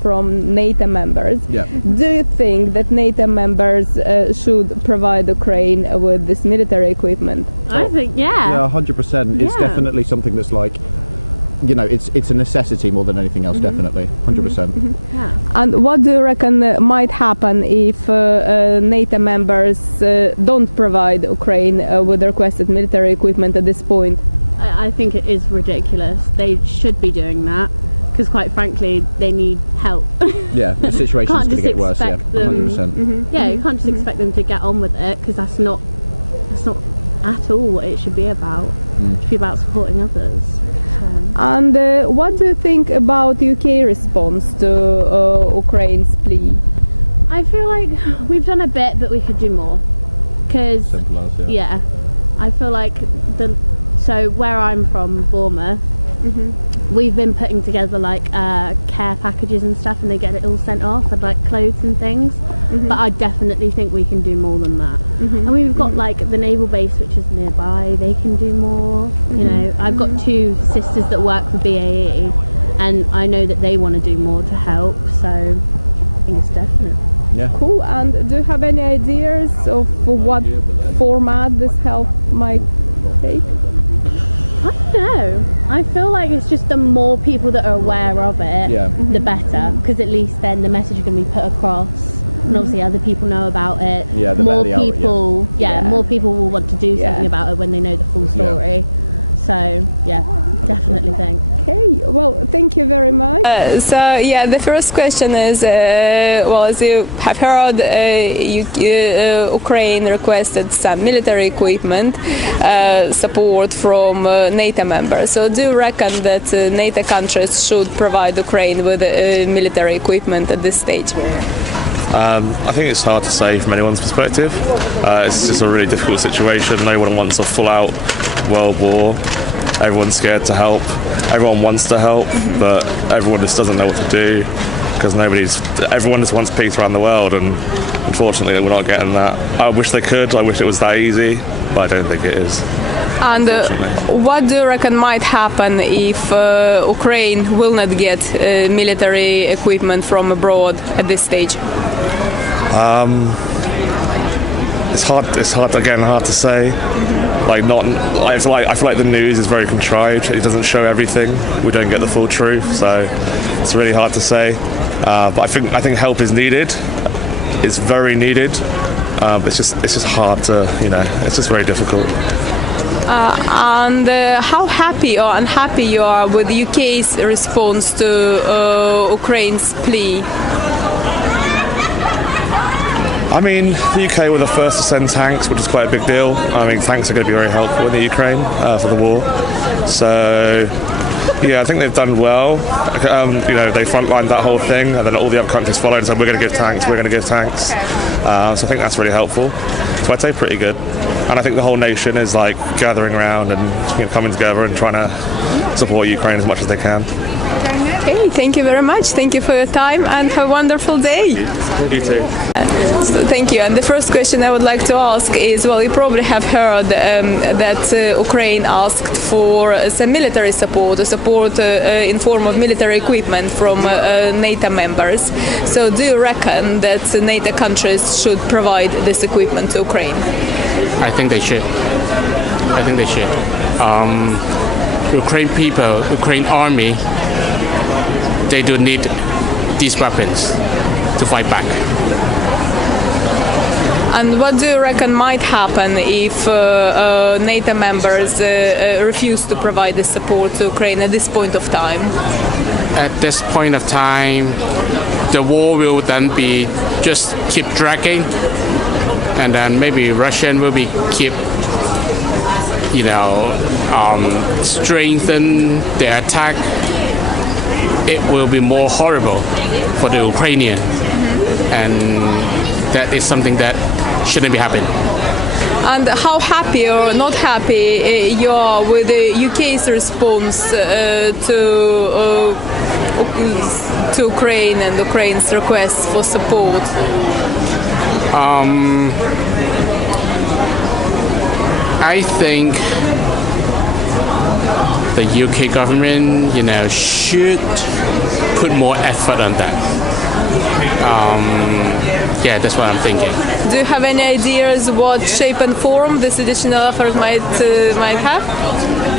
from NATO members. Yeah. Do you think that NATO members should provide Ukraine with this military equipment? I think, Yeah, 100%. It's Yeah. definitely something that's like, you know, it's a necessity more than anything else. Definitely, 100%. yeah. And what do you reckon might happen if NATO members don't provide Ukraine with requested military equipment at this point? I think it is ridiculous. They should be doing that because, quite frankly, they need help. Yeah, the situation's Can't going to just get worse. Yeah, expect them- 100%. Yeah, you can't just expect them to get on with it because that's not at all what it should be about. It should be about supporting others. So. And what do you think about UK response to Ukraine's plea? I feel like we've done a bit, but we could do more. Because Simple as, yeah, I feel like so where I'm from, Bournemouth, we've been putting together like care packages and stuff, and they get it all sent off, and like clothes and things. But I definitely think we can do more than that. And we've got like the naval base, which is nearby. They can do more. You know, I've got 2 sisters that work for BAE, and I know that they want to do more to help. So I think it's definite. Yeah. Cool. And do you have any ideas of what format this help might take? I don't know. I feel like it's just the more people that are aware of it, Yeah. the better. Because at least then the message is going to be put across, and obviously other people know about it. Yeah, the more better they are, people, more people will want to do something Yeah. about it when they know the full story. So yeah, definitely think. Okay, well, thank you very much. The first question is, as you have heard, Ukraine requested some military equipment support from NATO members. So do you reckon that NATO countries should provide Ukraine with military equipment at this stage? I think it's hard to say from anyone's perspective. It's just a really difficult situation. No one wants a full-out world war. Everyone's scared to help. Everyone wants to help, but everyone just doesn't know what to do because everyone just wants peace around the world, and unfortunately we're not getting that. I wish they could. I wish it was that easy, but I don't think it is. And what do you reckon might happen if Ukraine will not get military equipment from abroad at this stage? It's hard to say. I feel like the news is very contrived. It doesn't show everything. We don't get the full truth, so it's really hard to say. But I think help is needed. It's very needed. But it's just hard to, it's just very difficult. And how happy or unhappy you are with the UK's response to Ukraine's plea? I mean, the UK were the first to send tanks, which is quite a big deal. I mean, tanks are going to be very helpful in the Ukraine for the war. So, yeah, I think they've done well. They frontlined that whole thing, and then all the other countries followed and said, we're going to give tanks, we're going to give tanks. So I think that's really helpful. So I'd say pretty good. And I think the whole nation is like gathering around and coming together and trying to support Ukraine as much as they can. Okay, thank you very much. Thank you for your time and have a wonderful day. You too. So, thank you. And the first question I would like to ask is, well, you probably have heard that Ukraine asked for some military support in form of military equipment from NATO members. So do you reckon that NATO countries should provide this equipment to Ukraine? I think they should. Ukraine people, Ukraine army, they do need these weapons to fight back. And what do you reckon might happen if NATO members refuse to provide the support to Ukraine at this point of time? At this point of time, the war will then be just keep dragging, and then maybe Russian will be keep, strengthen their attack. It will be more horrible for the Ukrainian, and that is something that shouldn't be happening. And how happy or not happy you are with the UK's response to Ukraine and Ukraine's requests for support? I think the UK government, should put more effort on that. Yeah, that's what I'm thinking. Do you have any ideas what shape and form this additional effort might have?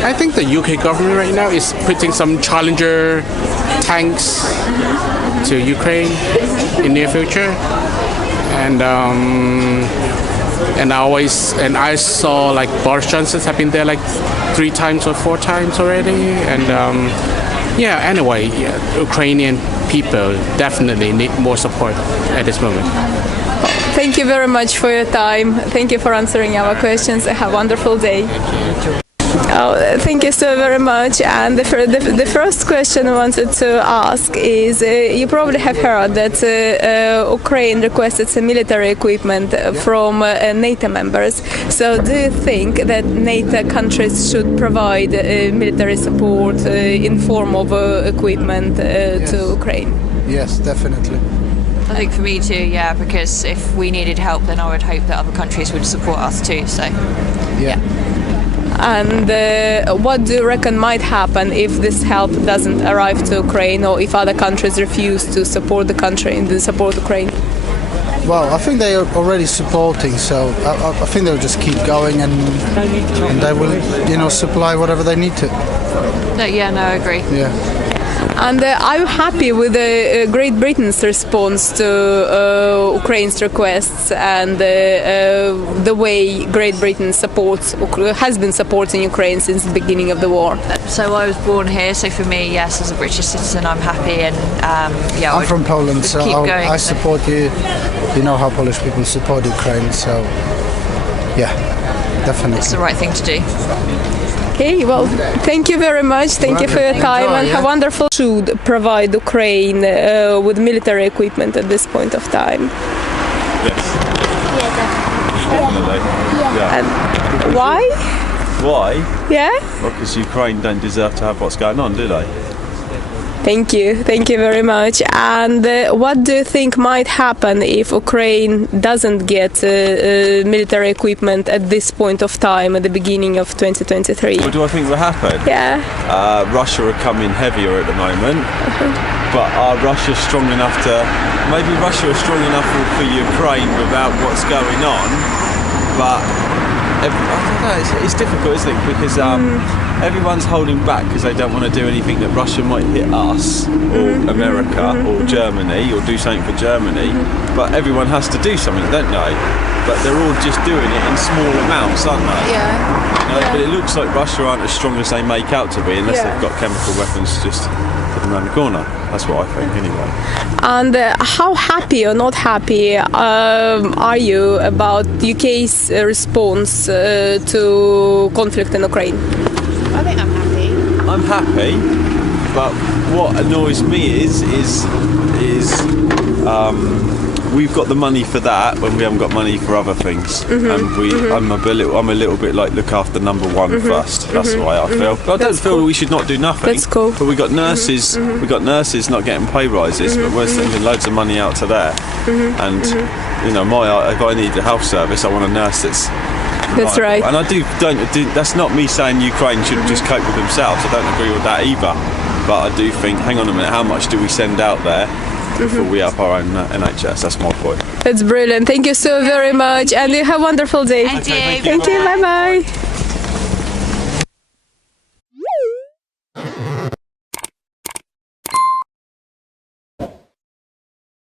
I think the UK government right now is putting some Challenger tanks to Ukraine in near future, and I saw like Boris Johnson have been there like 3 times or 4 times already, and anyway, Ukrainian people definitely need more support at this moment. Thank you very much for your time. Thank you for answering our questions. Have a wonderful day. Oh, thank you so very much. And the first question I wanted to ask is, you probably have heard that Ukraine requested some military equipment from NATO members. So do you think that NATO countries should provide military support in form of equipment to Ukraine? Yes, definitely. I think for me too, yeah, because if we needed help, then I would hope that other countries would support us too. So, Yeah. And what do you reckon might happen if this help doesn't arrive to Ukraine, or if other countries refuse to support the country and support Ukraine? Well, I think they are already supporting, so I think they'll just keep going, and they will, supply whatever they need to. no, I agree. Yeah. And are you happy with Great Britain's response to Ukraine's requests and the way Great Britain has been supporting Ukraine since the beginning of the war? So I was born here, so for me, yes, as a British citizen, I'm happy, and I'm from Poland, so keep going. I support you. You know how Polish people support Ukraine, so yeah, definitely. It's the right thing to do. Okay, well, thank you very much. Thank you for your time, and have wonderful. Should provide Ukraine with military equipment at this point of time. Yes. Definitely. Yeah. And why? Why? Yeah. Well, because Ukraine don't deserve to have what's going on, do they? Thank you very much. And what do you think might happen if Ukraine doesn't get military equipment at this point of time, at the beginning of 2023? What do I think will happen? Yeah. Russia are coming heavier at the moment, but are Russia strong enough to? Maybe Russia is strong enough for Ukraine without what's going on, but I don't know. It's difficult, isn't it? Because everyone's holding back because they don't want to do anything that Russia might hit us or America or Germany, or do something for Germany. But everyone has to do something, don't they? But they're all just doing it in small amounts, aren't they? Yeah. But it looks like Russia aren't as strong as they make out to be, unless they've got chemical weapons just hidden around the corner. That's what I think, anyway. And how happy or not happy are you about UK's response to conflict in Ukraine? I think I'm happy. I'm happy, but what annoys me is we've got the money for that when we haven't got money for other things, and I'm a little bit like look after number one first. That's the way I feel. I don't feel we should not do nothing. That's cool. But we got nurses. We got nurses not getting pay rises, but we're sending loads of money out to there. And if I need a health service, I want a nurse that's. That's right. And I don't. That's not me saying Ukraine should just cope with themselves. I don't agree with that either. But I do think, hang on a minute, how much do we send out there before we up our own NHS? That's my point. That's brilliant. Thank you so very much, and you have a wonderful day. Thank you. Thank you. Bye bye.